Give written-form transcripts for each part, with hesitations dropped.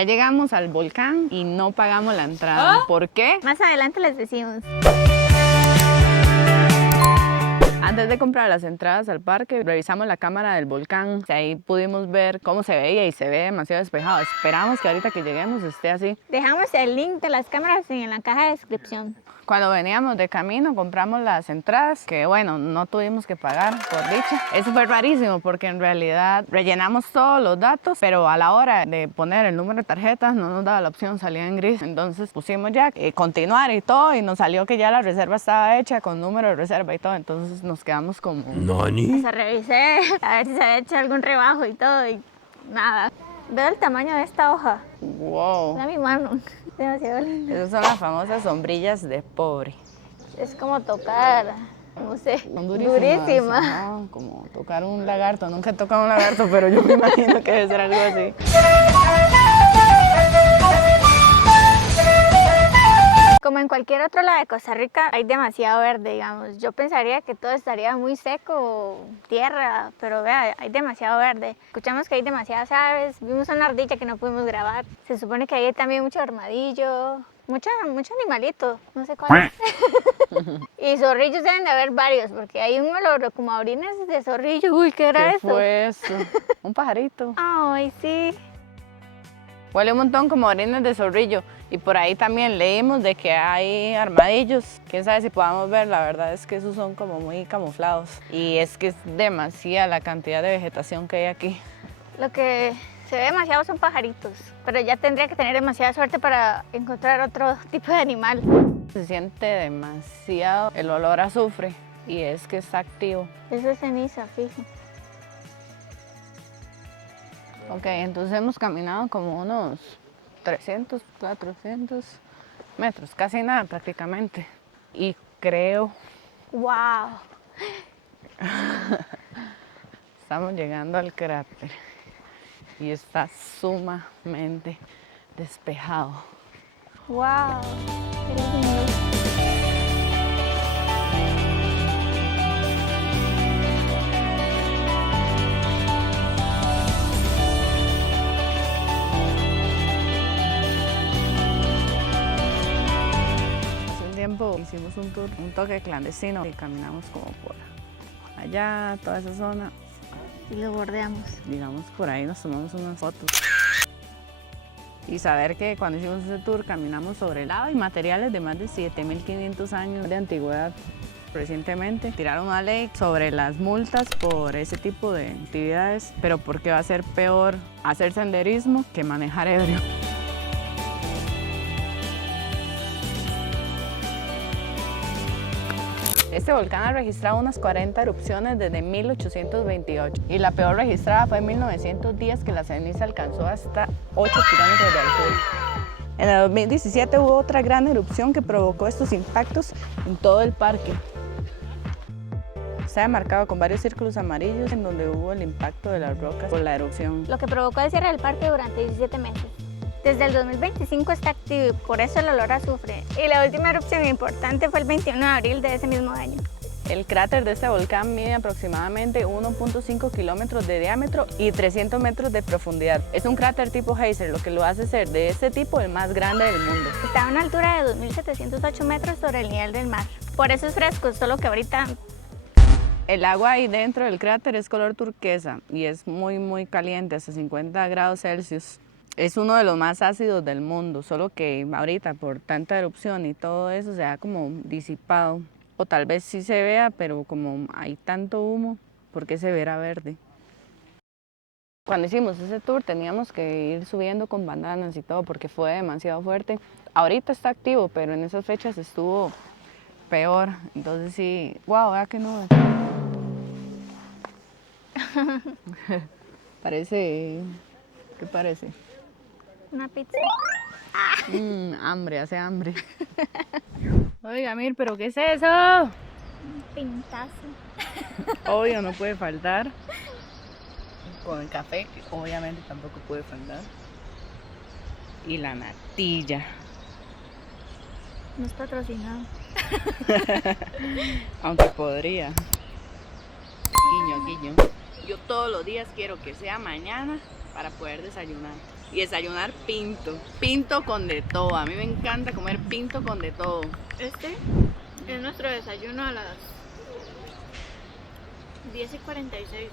Ya llegamos al volcán y no pagamos la entrada. ¿Por qué? Más adelante les decimos. Antes de comprar las entradas al parque, revisamos la cámara del volcán. Ahí pudimos ver cómo se veía y se ve demasiado despejado. Esperamos que ahorita que lleguemos esté así. Dejamos el link de las cámaras en la caja de descripción. Cuando veníamos de camino compramos las entradas, que bueno, no tuvimos que pagar por dicha. Eso fue rarísimo porque en realidad rellenamos todos los datos, pero a la hora de poner el número de tarjetas no nos daba la opción, salía en gris. Entonces pusimos ya continuar y todo y nos salió que ya la reserva estaba hecha con número de reserva y todo. Entonces nos quedamos como... ¿Nani? O sea, revisé a ver si se había hecho algún rebajo y todo y nada. Veo el tamaño de esta hoja. Wow. Mira mi mano. Demasiado lindo. Esas son las famosas sombrillas de pobre. Es como tocar, no sé, Son durísimas. durísima. Ajá, como tocar un lagarto. Nunca he tocado un lagarto, pero yo me imagino que debe ser algo así. Como en cualquier otro lado de Costa Rica hay demasiado verde, digamos. Yo pensaría que todo estaría muy seco, tierra, pero vea, hay demasiado verde. Escuchamos que hay demasiadas aves, vimos una ardilla que no pudimos grabar. Se supone que hay también mucho armadillo, mucho animalito, no sé cuál. Y zorrillos deben de haber varios, porque hay un olor como a orines de zorrillo. Uy, ¿qué era ¿Qué eso? fue eso? Un pajarito. Ay, sí. Huele un montón como orines de zorrillo. Y por ahí también leímos de que hay armadillos. Quién sabe si podamos ver, la verdad es que esos son como muy camuflados. Y es que es demasiada la cantidad de vegetación que hay aquí. Lo que se ve demasiado son pajaritos, pero ya tendría que tener demasiada suerte para encontrar otro tipo de animal. Se siente demasiado el olor a azufre y es que está activo. Eso es ceniza, fijo. Ok, entonces hemos caminado como unos 300, 400 metros, casi nada prácticamente. Y creo ¡Wow! estamos llegando al cráter y está sumamente despejado. ¡Wow! ¡Qué lindo! Hicimos un tour, un toque clandestino y caminamos como por allá, toda esa zona. Y lo bordeamos. Digamos, por ahí nos tomamos unas fotos. Y saber que cuando hicimos ese tour caminamos sobre lava y materiales de más de 7.500 años de antigüedad. Recientemente tiraron una ley sobre las multas por ese tipo de actividades, pero porque va a ser peor hacer senderismo que manejar ebrio. Este volcán ha registrado unas 40 erupciones desde 1828 y la peor registrada fue en 1910, que la ceniza alcanzó hasta 8 kilómetros de altura. En el 2017 hubo otra gran erupción que provocó estos impactos en todo el parque. Está marcado con varios círculos amarillos en donde hubo el impacto de las rocas por la erupción. Lo que provocó el cierre del parque durante 17 meses. Desde el 2025 está activo y por eso el olor a azufre. Y la última erupción importante fue el 21 de abril de ese mismo año. El cráter de este volcán mide aproximadamente 1.5 kilómetros de diámetro y 300 metros de profundidad. Es un cráter tipo geyser, lo que lo hace ser de este tipo el más grande del mundo. Está a una altura de 2.708 metros sobre el nivel del mar. Por eso es fresco, solo que ahorita... El agua ahí dentro del cráter es color turquesa y es muy caliente, hasta 50 grados Celsius. Es uno de los más ácidos del mundo, solo que ahorita por tanta erupción y todo eso se ha como disipado. O tal vez sí se vea, pero como hay tanto humo, ¿por qué se verá verde? Cuando hicimos ese tour teníamos que ir subiendo con bandanas y todo porque fue demasiado fuerte. Ahorita está activo, pero en esas fechas estuvo peor. Entonces sí, wow, vea que no. Parece, ¿qué parece? Una pizza. Hambre, hace hambre. Oiga, Mir, ¿pero qué es eso? Un pintazo. Obvio, no puede faltar. Con el café, que obviamente tampoco puede faltar. Y la natilla. No es patrocinado. Aunque podría. Guiño, guiño. Yo todos los días quiero que sea mañana para poder desayunar. y desayunar pinto. Pinto con de todo. A mí me encanta comer pinto con de todo. Este es nuestro desayuno a las 10:46,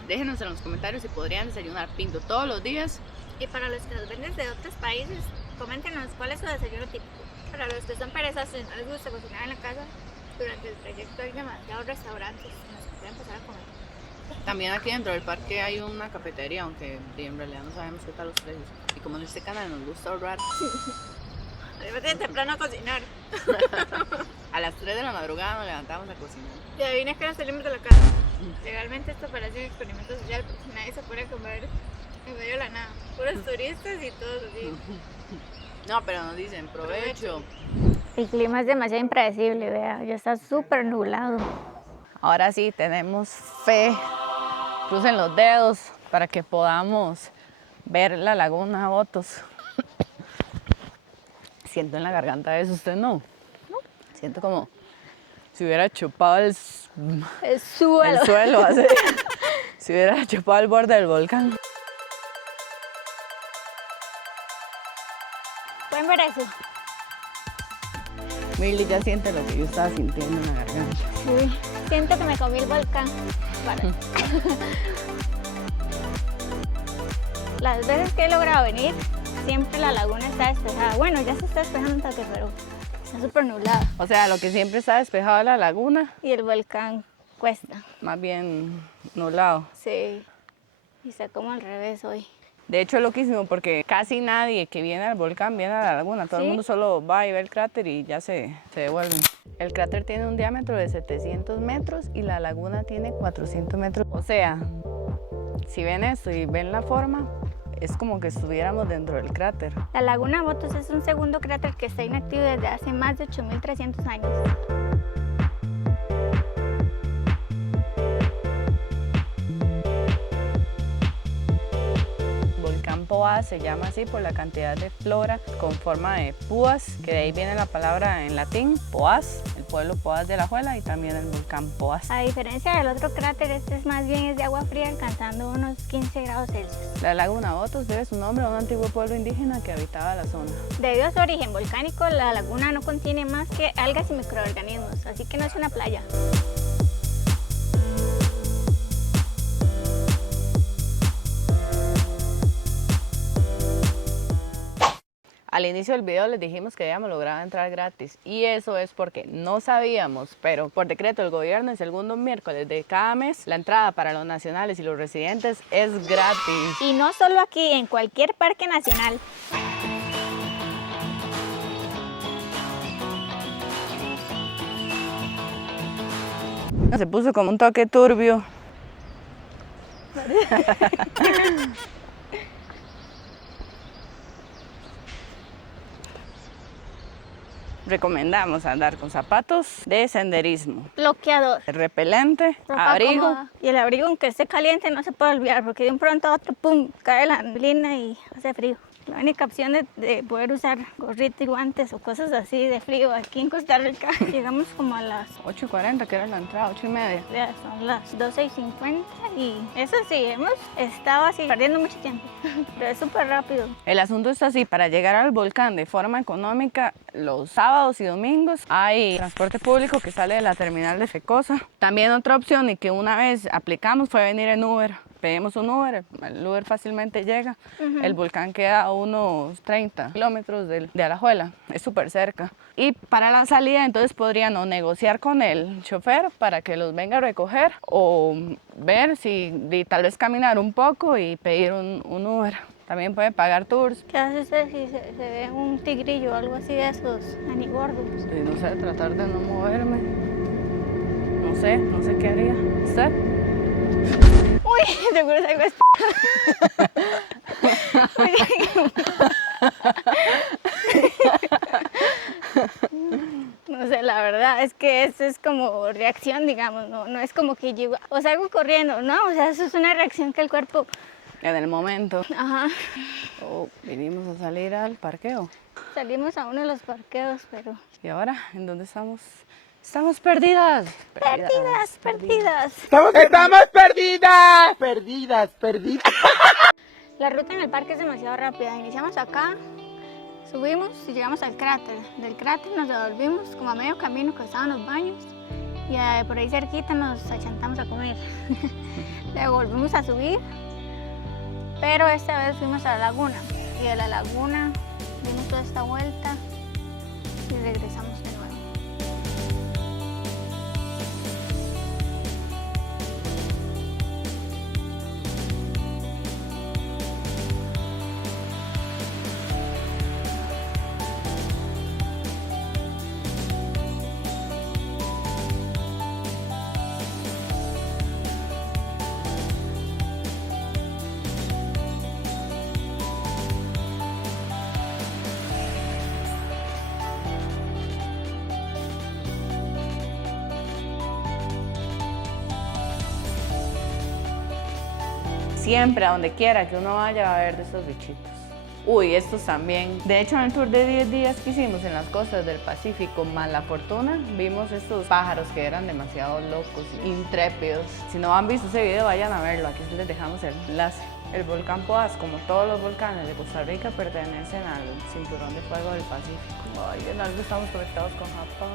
¿no? Déjenos en los comentarios si podrían desayunar pinto todos los días. Y para los que nos ven desde otros países, coméntenos cuál es su desayuno típico. Para los que son perezosos y no les gusta cocinar en la casa, durante el trayecto hay demasiados restaurantes en los que pueden pasar a comer. También aquí dentro del parque hay una cafetería, aunque en realidad no sabemos qué tal los precios. Y como en este canal nos gusta ahorrar, Además de temprano a cocinar. a las 3 de la madrugada nos levantamos a cocinar. Y adivina que no salimos de la casa. Legalmente esto parece un experimento social porque nadie se pone a comer en medio de la nada. Puros turistas y todos así. No, pero nos dicen provecho. El clima es demasiado impredecible, vea, ya está súper nublado. Ahora sí, tenemos fe. Crucen los dedos para que podamos ver la laguna Botos. Siento en la garganta eso, ¿usted no? Siento como si hubiera chupado el suelo, así. Si hubiera chupado el borde del volcán. ¿Pueden ver eso? Milly ya siente lo que yo estaba sintiendo en la garganta. Sí, siento que me comí el volcán. Vale. Las veces que he logrado venir, siempre la laguna está despejada. Bueno, ya se está despejando un toque, pero está súper nublada. O sea, lo que siempre está despejado es la laguna, Y el volcán cuesta. más bien nublado. Sí, y está como al revés hoy. De hecho es loquísimo porque casi nadie que viene al volcán viene a la laguna. Todo el ¿Sí? mundo solo va y ve el cráter y ya se devuelven. El cráter tiene un diámetro de 700 metros y la laguna tiene 400 metros. O sea, si ven esto y ven la forma, es como que estuviéramos dentro del cráter. La laguna Botos es un segundo cráter que está inactivo desde hace más de 8.300 años. Volcán Poás se llama así por la cantidad de flora con forma de púas, que de ahí viene la palabra en latín, Poás, el pueblo Poás de Alajuela y también el volcán Poás. A diferencia del otro cráter, este es más bien de agua fría, alcanzando unos 15 grados Celsius. La laguna Botos debe su nombre a un antiguo pueblo indígena que habitaba la zona. Debido a su origen volcánico, la laguna no contiene más que algas y microorganismos, así que no es una playa. Al inicio del video les dijimos que habíamos logrado entrar gratis y eso es porque no sabíamos, pero por decreto del gobierno el segundo miércoles de cada mes la entrada para los nacionales y los residentes es gratis. Y no solo aquí, en cualquier parque nacional. Se puso como un toque turbio. Recomendamos andar con zapatos de senderismo, Bloqueador. repelente, Ropa abrigo. cómoda. Y el abrigo, aunque esté caliente, no se puede olvidar porque de un pronto a otro, pum, cae la neblina y hace frío. La única opción de poder usar gorrito y guantes o cosas así de frío aquí en Costa Rica. Llegamos como a las 8:40, que era la entrada, 8:30. ya son las 12:50 y eso sí, hemos estado así perdiendo mucho tiempo, pero es súper rápido. El asunto está así, para llegar al volcán de forma económica, los sábados y domingos hay transporte público que sale de la terminal de Fecosa. También otra opción y que una vez aplicamos fue venir en Uber. Pedimos un Uber, el Uber fácilmente llega. El volcán queda a unos 30 kilómetros de Alajuela, es súper cerca. Y para la salida entonces podrían o negociar con el chofer para que los venga a recoger o ver si tal vez caminar un poco y pedir un Uber. También puede pagar tours. ¿Qué hace usted si se ve un tigrillo o algo así de esos anigordos? Y no sé, tratar de no moverme. No sé qué haría. ¿Usted? Uy, seguro es algo No sé, la verdad es que eso es como reacción, digamos, no es como que llego o salgo corriendo, no, o sea, eso es una reacción que el cuerpo... En el momento. Ajá. O vinimos a salir al parqueo. Salimos a uno de los parqueos, pero... ¿Y ahora? ¿En dónde estamos? ¡Estamos perdidas! Perdidas. ¡Estamos perdidas! Perdidas. La ruta en el parque es demasiado rápida. Iniciamos acá, subimos y llegamos al cráter. Del cráter nos devolvimos como a medio camino que estaban los baños y por ahí cerquita nos achantamos a comer. Luego volvimos a subir, pero esta vez fuimos a la laguna y de la laguna dimos toda esta vuelta y regresamos de nuevo. Siempre, a donde quiera que uno vaya, va a ver de estos bichitos. Uy, estos también. De hecho, en el tour de 10 días que hicimos en las costas del Pacífico, más La Fortuna, vimos estos pájaros que eran demasiado locos, intrépidos. Si no han visto ese video, vayan a verlo. Aquí les dejamos el enlace. El volcán Poás, como todos los volcanes de Costa Rica, pertenecen al cinturón de fuego del Pacífico. Ay, en algo estamos conectados con Japón.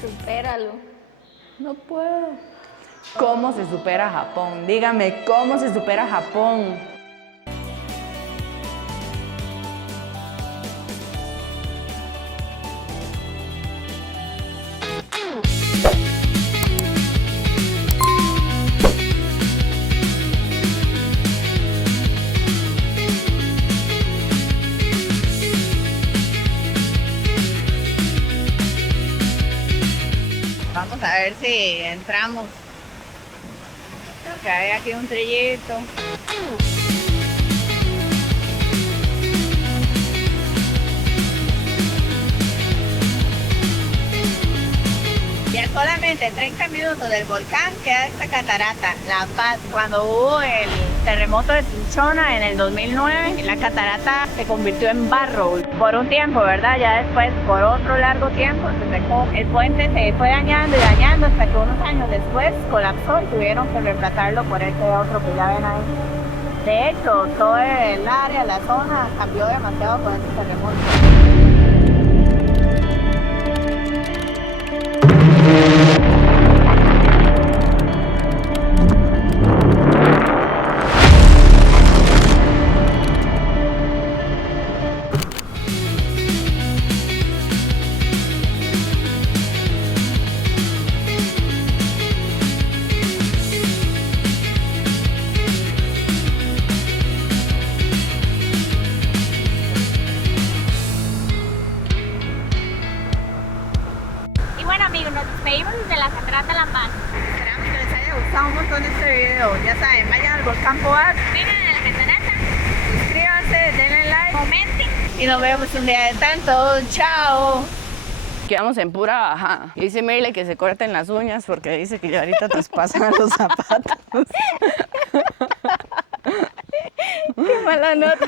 Supéralo. No puedo. ¿Cómo se supera Japón? Dígame, ¿cómo se supera Japón? Vamos a ver si entramos. Creo que hay aquí un trillito. Ya solamente 30 minutos del volcán queda esta catarata, La Paz. Cuando hubo el terremoto de Cinchona en el 2009, la catarata se convirtió en barro por un tiempo, ¿verdad? Ya después, por otro largo tiempo, se secó. El puente se fue dañando y dañando hasta que unos años después colapsó y tuvieron que reemplazarlo por este otro que ya ven ahí. De hecho, todo el área, la zona, cambió demasiado con este terremoto. Nos despedimos desde la catarata La Paz. Esperamos que les haya gustado un montón este video. Ya saben, vayan al volcán Poás, Vengan a la catarata, suscríbanse, denle like, comenten. y nos vemos un día de tanto. ¡Chao! Quedamos en pura bajada. Y dice Mirle que se corten las uñas porque dice que ya ahorita traspasan los zapatos. Qué mala nota.